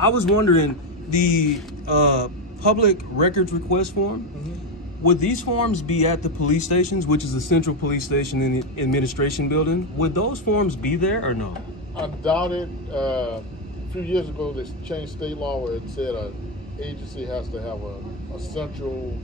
I was wondering, the public records request form, would these forms be at the police stations, which is the central police station in the administration building? Would those forms be there or no? I doubt it. A few years ago, they changed state law where it said an agency has to have a central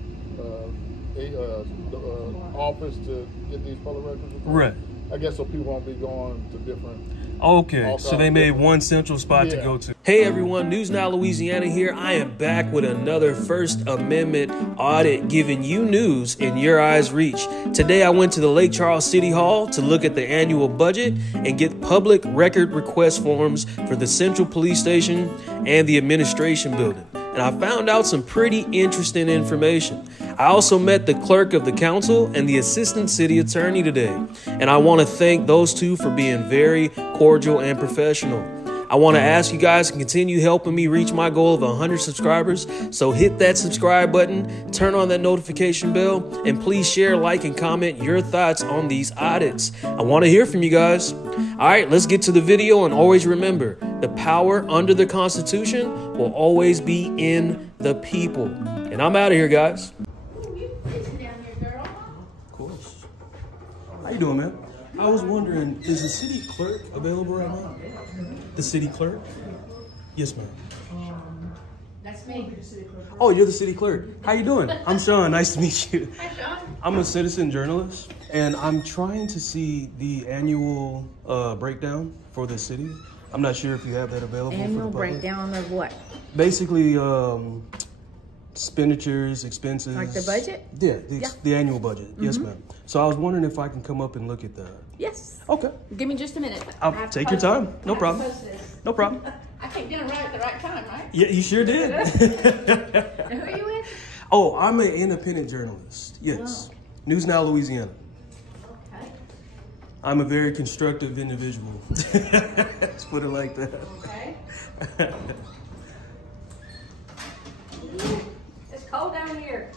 office to get these public records requests. Right. I guess so people won't be going to different. Okay, so they made one central spot to go to. Hey everyone, News Now Louisiana here. I am back with another First Amendment audit, giving you news in your eyes reach. Today I went to the Lake Charles City Hall to look at the annual budget and get public record request forms for the Central Police Station and the administration building. And I found out some pretty interesting information. I also met the clerk of the council and the assistant city attorney today. And I want to thank those two for being very cordial and professional. I want to ask you guys to continue helping me reach my goal of 100 subscribers. So hit that subscribe button, turn on that notification bell, and please share, like, and comment your thoughts on these audits. I want to hear from you guys. All right, let's get to the video, and always remember, the power under the Constitution will always be in the people. And I'm out of here, guys. Of course. How you doing, man? I was wondering, is the city clerk available right now? The city clerk? Yes, ma'am. That's me. Oh, you're the city clerk. How you doing? I'm Sean. Nice to meet you. Hi, Sean. I'm a citizen journalist, and I'm trying to see the annual breakdown for the city. I'm not sure if you have that available. Annual for the breakdown of what? Basically, expenditures, expenses. Like the budget? Yeah, the annual budget. Yes, ma'am. So I was wondering if I can come up and look at that. Yes. Okay. Give me just a minute. I'll take your time. No problem. No problem. I came down right at the right time, right? Yeah, you sure did. Who are you with? Oh, I'm an independent journalist. Yes. Oh. News Now Louisiana. Okay. I'm a very constructive individual. Let's put it like that. Okay. It's cold down here.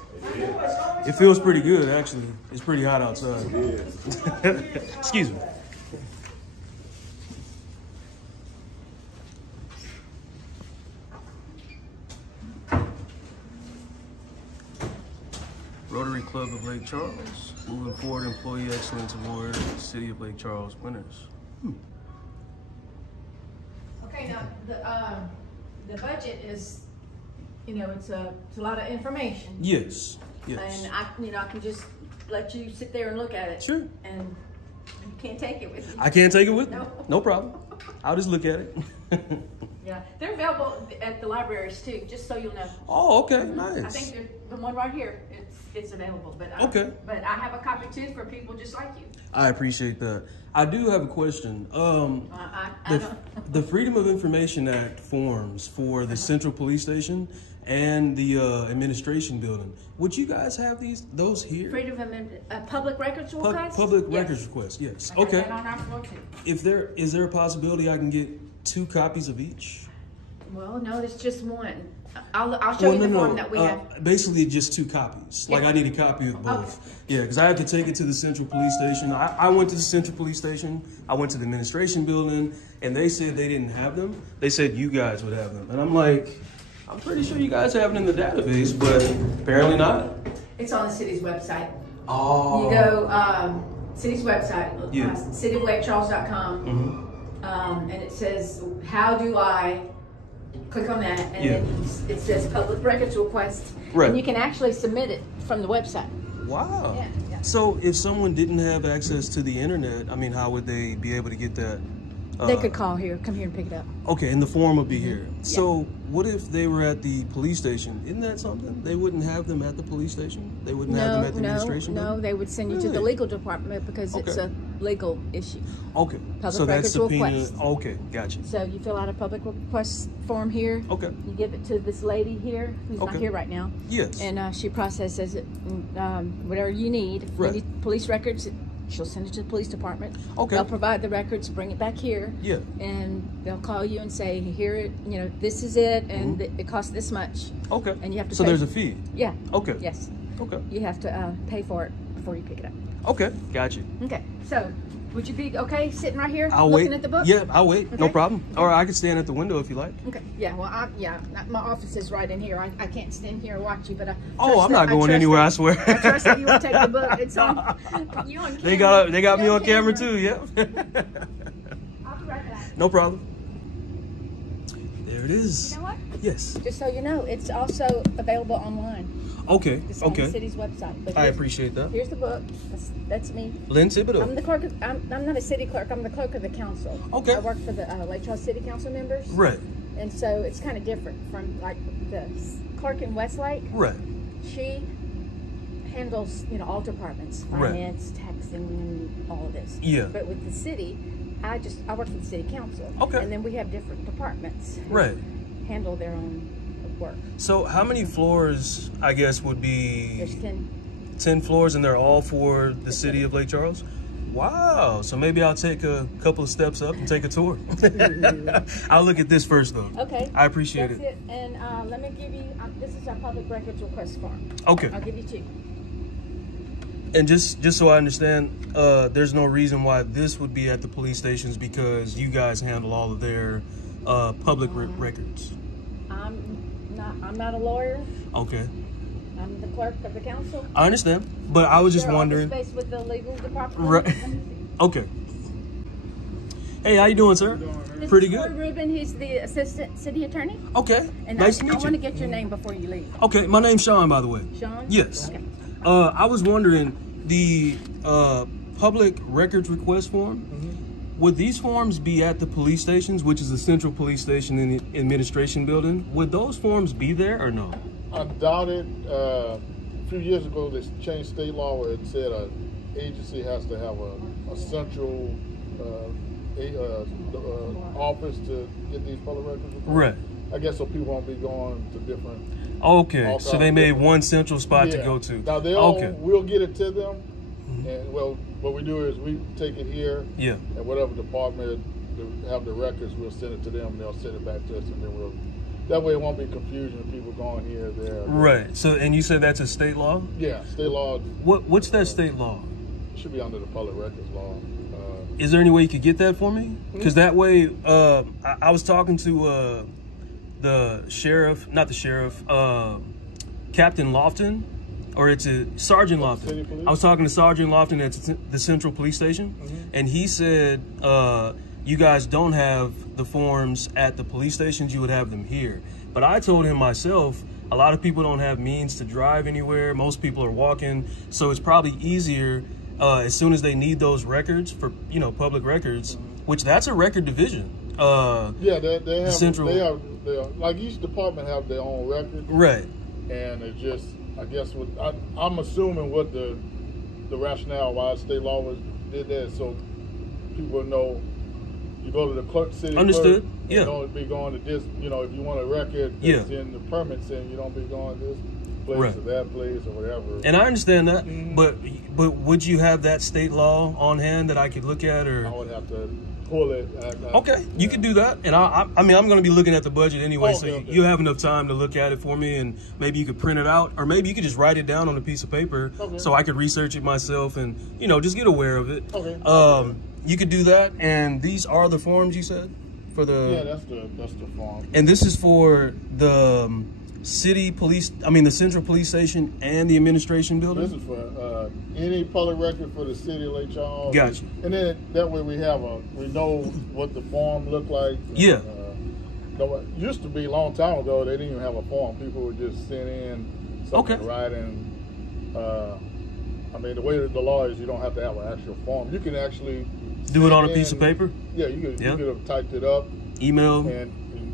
It feels pretty good, actually. It's pretty hot outside. Excuse me. Rotary Club of Lake Charles, moving forward, Employee Excellence Award, City of Lake Charles winners. Okay, now the budget is, you know, it's a lot of information. Yes. Yes. And I can just let you sit there and look at it. Sure. And you can't take it with you. I can't take it with me. No. No problem. I'll just look at it. Yeah, they're available at the libraries too, just so you'll know. Oh, okay, nice. I think the one right here, it's available, but okay. But I have a copy too for people just like you. I appreciate that. I do have a question. The Freedom of Information Act forms for the Central Police Station and the administration building. Would you guys have those here? Freedom of public records request? Public records request, yes. Okay. That on our floor too. Is there a possibility I can get 2 copies of each? Well, no, it's just one. I'll show you the form that we have. Basically, just 2 copies. Yeah. Like, I need a copy of both. Okay. Yeah, because I have to take it to the Central Police Station. I went to the Central Police Station. I went to the administration building, and they said they didn't have them. They said you guys would have them. And I'm like, I'm pretty sure you guys have it in the database, but apparently not. It's on the city's website. Oh. You go, city's website, yeah. cityoflakecharles.com, and it says, how do I... Click on that, and it says public records request, and you can actually submit it from the website. Wow. Yeah. So if someone didn't have access to the internet, I mean, how would they be able to get that? They could call here, come here and pick it up. Okay, and the form would be here. So what if they were at the police station? Isn't that something? They wouldn't have them at the police station? They wouldn't have them at the administration? No, they would send you to the legal department because it's a legal issue. Okay. Public records request. Okay, gotcha. So you fill out a public request form here. Okay. You give it to this lady here, who's not here right now. Yes. And she processes it, whatever you need. If you need police records, she'll send it to the police department. Okay. They'll provide the records, bring it back here. Yeah. And they'll call you and say, here, you know, this is it, and it costs this much. Okay. And you have to pay. So there's a fee? Yeah. Okay. Yes. Okay. You have to pay for it before you pick it up. Okay. Gotcha. Okay. So Would you be okay sitting right here I'll looking wait. at the book? Yeah, I'll wait. Okay. No problem. Or I can stand at the window if you like. Okay. Yeah. Well, my office is right in here. I can't stand here and watch you, but I'm not going anywhere. I swear. I trust that you will take the book. It's on. You on camera. They got me on camera too. Yeah. I'll be right back. No problem. There it is. You know what? Yes. Just so you know, it's also available online. Okay. It's on the city's website. But I appreciate that. Here's the book. That's me. Lynn Thibodeaux. I'm the clerk. I'm not a city clerk. I'm the clerk of the council. Okay. I work for the Lake Charles City Council members. Right. And so it's kind of different from like the clerk in Westlake. Right. She handles, all departments, finance, taxing, all of this. Yeah. But with the city, I work for the city council. Okay. And then we have different departments. Right. Handle their own work. So how many floors, I guess, would be? There's 10. 10 floors, and they're all for the city of Lake Charles? Wow. So maybe I'll take a couple of steps up and take a tour. I'll look at this first, though. Okay. I appreciate it. And let me give you, this is our public records request form. Okay. I'll give you 2. And just so I understand, there's no reason why this would be at the police stations because you guys handle all of their public records. I'm not a lawyer. Okay. I'm the clerk of the council. I understand, but I was just wondering. Space with the legal department. Right. Okay. Hey, how you doing, sir? Pretty good. Rubin, he's the assistant city attorney. Okay. And nice to meet you. I want to get your name before you leave. Okay, my name's Sean, by the way. Sean? Yes. Okay. I was wondering, the public records request form, would these forms be at the police stations, which is the central police station in the administration building? Would those forms be there or no? I doubt it. A few years ago, they changed state law where it said an agency has to have a central office to get these public records. Right. I guess so people won't be going to different. Okay, so they made one central spot to go to. Now we'll get it to them, and well, what we do is we take it here. Yeah. And whatever department have the records, we'll send it to them. And they'll send it back to us, and then we'll. That way, it won't be confusion of people going here, there. Right. So, and you said that's a state law? Yeah, state law. What's that state law? It should be under the public records law. Is there any way you could get that for me? Because that way, I was talking to the sheriff, not the sheriff, Captain Lofton, or it's a Sergeant Lofton. I was talking to Sergeant Lofton at the Central Police Station, and he said you guys don't have the forms at the police stations, you would have them here. But I told him myself, a lot of people don't have means to drive anywhere. Most people are walking, so it's probably easier as soon as they need those records for, public records, which that's a record division. Yeah, they have central. They are like each department have their own record, right? And it's just, I guess, I'm assuming what the rationale why state law did that, so people know. You go to the clerk, city Understood. Clerk, Yeah. You don't be going to this. If you want a record that's in the permits, and you don't be going to this place or that place or whatever. And I understand that, but would you have that state law on hand that I could look at, or I would have to pull it. Okay, you could do that, and I mean, I'm going to be looking at the budget anyway, so you have enough time to look at it for me, and maybe you could print it out, or maybe you could just write it down on a piece of paper, so I could research it myself and just get aware of it. Okay. You could do that, and these are the forms you said for the. Yeah, that's the form. And this is for the city police. I mean, the central police station and the administration building. This is for any public record for the city of Lake Charles. Gotcha. And then that way we know what the form looked like. Yeah. It used to be a long time ago. They didn't even have a form. People would just send in something to write in. I mean, the way that the law is, you don't have to have an actual form. You can actually do it on a piece of paper. Yeah, you could have typed it up. Email. And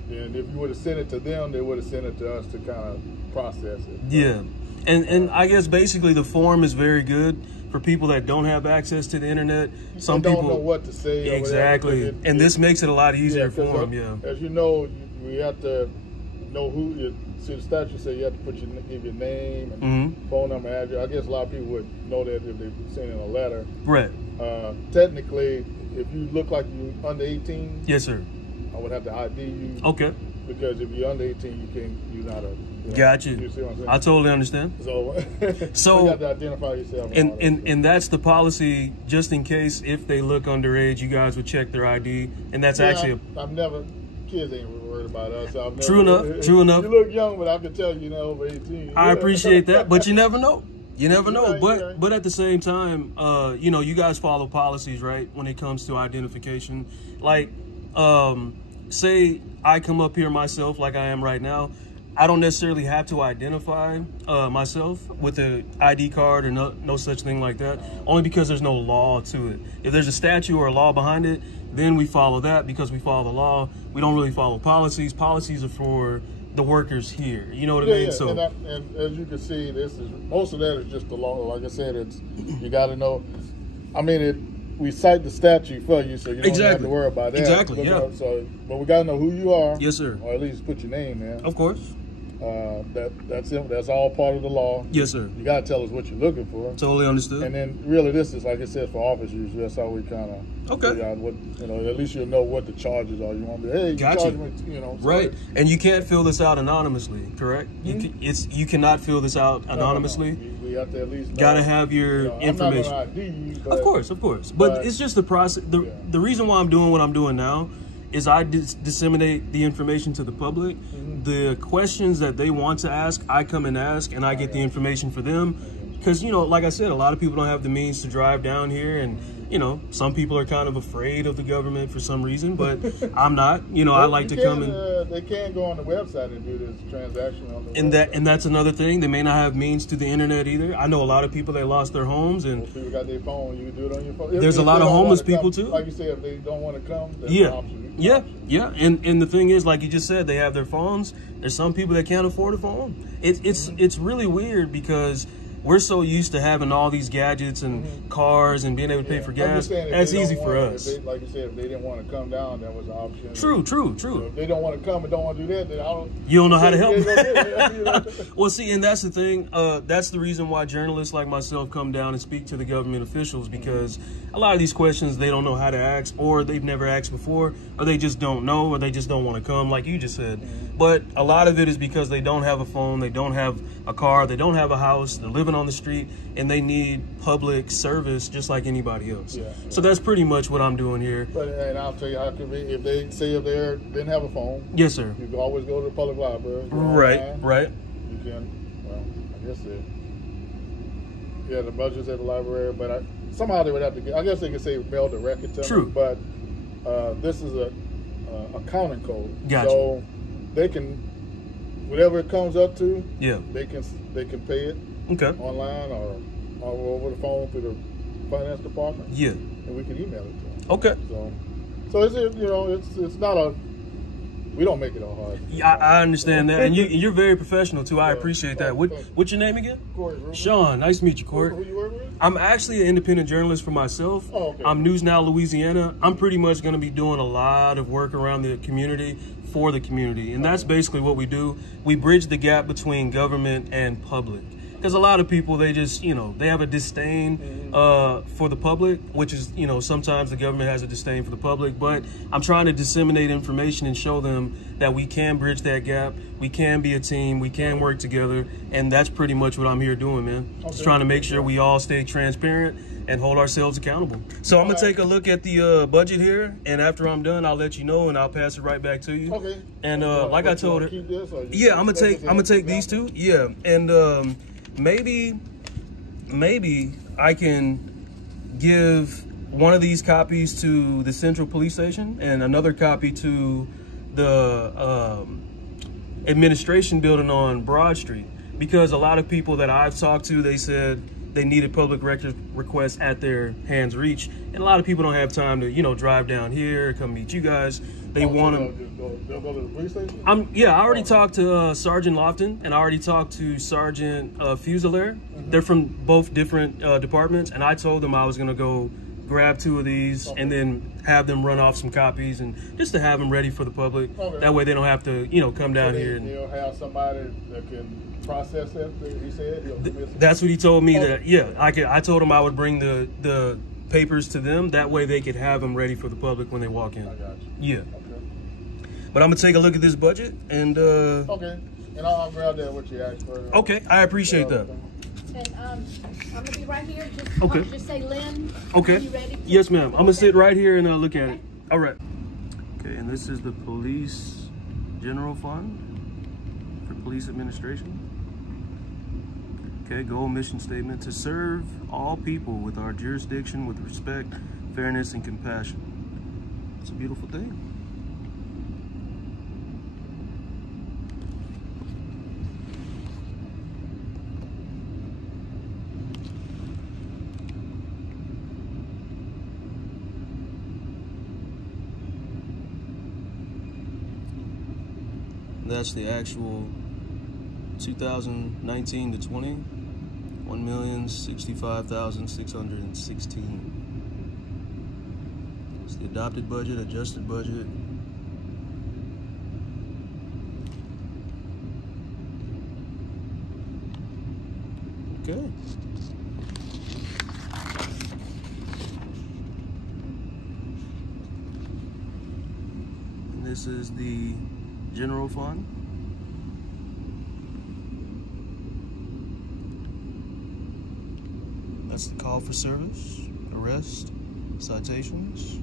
if you would have sent it to them, they would have sent it to us to kind of process it. Yeah, and I guess basically the form is very good for people that don't have access to the internet. Some people don't know what to say. Exactly, and this makes it a lot easier for them. Yeah. As you know, we have to know who. See, the statute says you have to give your name and phone number, address. I guess a lot of people would know that if they send in a letter. Right. Technically, if you look like you're under 18. Yes, sir. I would have to ID you. Okay. because if you're under 18, you're not a. Got you. You see what I'm saying? I totally understand. So you have to identify yourself. And that's the policy, just in case if they look underage, you guys would check their ID, and that's actually. I've never. Kids ain't worried about us. I've never, true enough. You look young, but I can tell you know over 18. I appreciate that, but you never know. You never know. Right. But at the same time, you know, you guys follow policies, right? When it comes to identification, like, say I come up here myself, like I am right now. I don't necessarily have to identify myself with an ID card or no such thing like that, only because there's no law to it. If there's a statute or a law behind it, then we follow that because we follow the law. We don't really follow policies. Policies are for the workers here. You know what I mean? Yeah. So, and as you can see, most of that is just the law. Like I said, you got to know. I mean, we cite the statute for you, so you don't have to worry about that. Exactly. But we got to know who you are. Yes, sir. Or at least put your name in. Of course. That's it. That's all part of the law. Yes, sir. You got to tell us what you're looking for. Totally understood. And then, really, this is like I said for office use. That's how we kind of figure out what at least you'll know what the charges are. You want to be, hey, you charge me, right? And you can't fill this out anonymously, correct? Mm-hmm. You cannot fill this out anonymously. We have to at least got to have your information. I'm not gonna ID, of course. But it's just the process. The reason why I'm doing what I'm doing now is I disseminate the information to the public. Mm-hmm. The questions that they want to ask, I come and ask, and I get the information for them. Because, you know, like I said, a lot of people don't have the means to drive down here, and, you know, some people are kind of afraid of the government for some reason, but I'm not. You know, I like to come and... they can't go on the website and do this transaction on the website. And that's another thing. They may not have means to the internet either. I know a lot of people that lost their homes, and... Most people got their phone. You can do it on your phone. There's a lot of homeless people, too. Like you said, if they don't want to come, that's an option. Yeah. And the thing is, like you just said, they have their phones. There's some people that can't afford a phone. It's really weird because we're so used to having all these gadgets and cars and being able to pay for gas. That's easy for us. Like you said, if they didn't want to come down, that was an option. True. So if they don't want to come and don't want to do that, then you don't know how to help. Well, see, and that's the thing. That's the reason why journalists like myself come down and speak to the government officials, because a lot of these questions they don't know how to ask, or they've never asked before, or they just don't know, or they just don't want to come, like you just said. But a lot of it is because they don't have a phone, they don't have a car, they don't have a house, they're living on the street, and they need public service just like anybody else. So that's pretty much what I'm doing here. And I'll tell you how it could be. If they say if they didn't have a phone, yes, sir, you can always go to the public library. Right. You can. Well, I guess the budget's at the library, but somehow they would have to get. I guess they could say mail the record to them. But this is a accounting code. Gotcha. So they can, whatever it comes up to, they can pay it online or over the phone through the finance department. And we can email it to them. So it's not a. We don't make it all hard. Yeah, I understand that, and you're very professional too. I appreciate that. What's your name again? Corey, Rubin. Sean. Nice to meet you, Corey. Who you work with? I'm actually an independent journalist for myself. I'm News Now Louisiana. I'm pretty much going to be doing a lot of work around the community for the community, and that's basically what we do. We bridge the gap between government and public. Because a lot of people, they just, they have a disdain for the public, which is, sometimes the government has a disdain for the public. But I'm trying to disseminate information and show them that we can bridge that gap. We can be a team. We can work together. And that's pretty much what I'm here doing, man. Just trying to make sure we all stay transparent and hold ourselves accountable. So I'm going to take a look at the budget here. And after I'm done, I'll let you know and I'll pass it right back to you. Okay. And like I told her, I'm going to take these two. Yeah. And maybe I can give one of these copies to the Central Police Station and another copy to the administration building on Broad Street, because a lot of people that I've talked to, they said they needed public record requests at their hands reach, and a lot of people don't have time to drive down here, come meet you guys. They want to. They'll go to the police station? I already talked to Sergeant Lofton, and I already talked to Sergeant Fusilier. They're from both different departments, and I told them I was going to go grab two of these and then have them run off some copies, and just to have them ready for the public. That way they don't have to, come down here. And they'll have somebody that can process it, he said? That's what he told me. I told him I would bring the papers to them. That way they could have them ready for the public when they walk in. I got you. Yeah. But I'm gonna take a look at this budget and okay, and I'll grab that what you asked for. Okay, I appreciate that. And I'm gonna be right here. Just, okay. Just say Lynn. Okay. Are you ready? Yes, ma'am. I'm gonna sit right here and look at it. All right. Okay, and this is the police general fund for police administration. Okay, goal mission statement: to serve all people with our jurisdiction with respect, fairness, and compassion. It's a beautiful thing. That's the actual 2019 to 20, 1,065,616. It's the adopted budget, adjusted budget. Okay. And this is the general fund. That's the call for service, arrest, citations.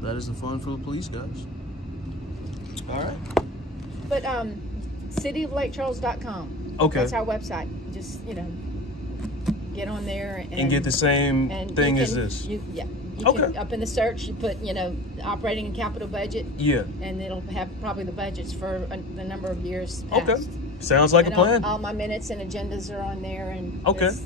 That is the fund for the police, guys. All right. But cityoflakecharles.com. Okay. That's our website. Just, you know, get on there and get the same thing as this. You can, up in the search, you put, you know, operating and capital budget. Yeah. And it'll have probably the budgets for the number of years past. Okay. Sounds like a plan. All my minutes and agendas are on there, and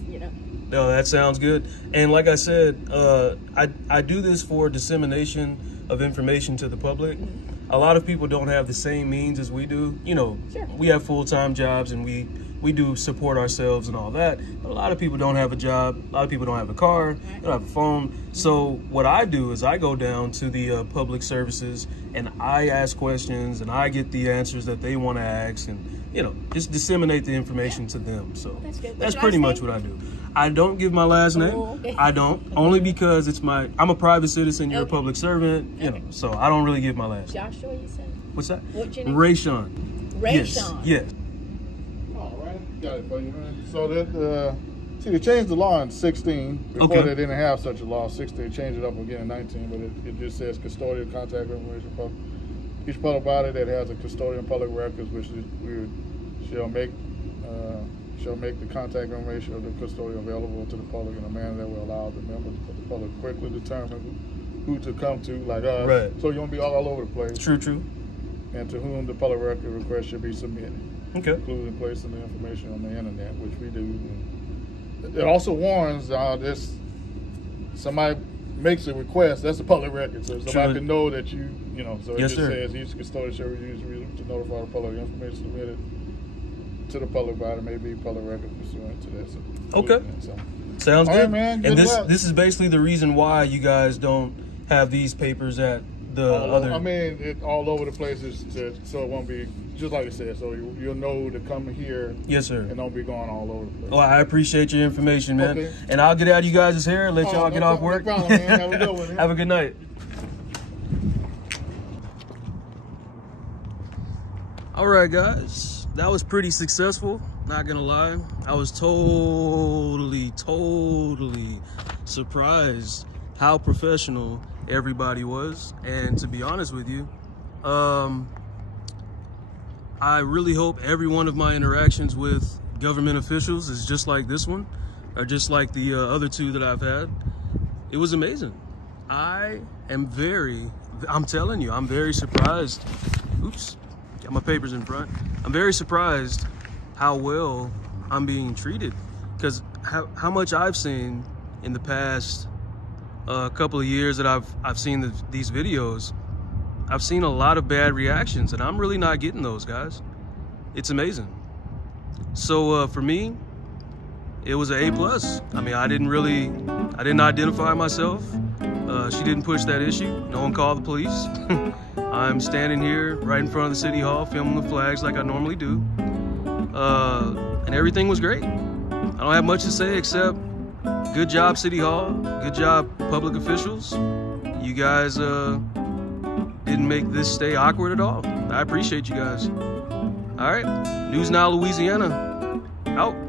you know. No, that sounds good. And like I said, I do this for dissemination of information to the public. Mm-hmm. A lot of people don't have the same means as we do. You know, sure. We have full-time jobs and we do support ourselves and all that. But a lot of people don't have a job. A lot of people don't have a car. They don't have a phone. So what I do is I go down to the public services and I ask questions and I get the answers that they want to ask, and, you know, just disseminate the information to them. So that's pretty much what I do. I don't give my last name. Okay. I don't, only because I'm a private citizen. You're a public servant, you know, so I don't really give my last name. Joshua, you said? What's that? What's your name? Rayshawn. Rayshawn. Yes. All right, got it for you, man. So that, see, they changed the law in 16. Before they didn't have such a law. 16, they changed it up again in 19, but it just says custodial contact information for each public body that has a custodian public records, which shall make the contact information of the custodian available to the public in a manner that will allow the members of the public quickly determine who to come to, like us. Right. So you won't be all over the place. True. And to whom the public record request should be submitted. Okay. Including placing the information on the internet, which we do. It also warns somebody makes a request, that's a public record, so somebody can know that you know, so it just says each custodian shall use to notify the public information submitted to the public body may be public record pursuant to that. So, okay. Sounds good. Right, man. And this is basically the reason why you guys don't have these papers at the other. I mean, it all over the place so it won't be, just like I said, so you'll know to come here. Yes, sir. And don't be going all over the place. Oh, I appreciate your information, man. Okay. And I'll get out of you guys' hair and let y'all get off work. No problem, man. Have a good one. Have a good night. All right, guys. That was pretty successful, not gonna lie. I was totally surprised how professional everybody was. And to be honest with you, I really hope every one of my interactions with government officials is just like this one, or just like the other two that I've had. It was amazing. I'm telling you, I'm very surprised. Oops. Got my papers in front. I'm very surprised how well I'm being treated, because how much I've seen in the past couple of years that I've seen these videos. I've seen a lot of bad reactions, and I'm really not getting those, guys. It's amazing. So for me, it was an A+. I mean, I didn't identify myself. She didn't push that issue. No one called the police. I'm standing here right in front of the city hall filming the flags like I normally do. and everything was great. I don't have much to say except good job, City Hall. Good job, public officials. You guys didn't make this stay awkward at all. I appreciate you guys. All right, News Now Louisiana, out.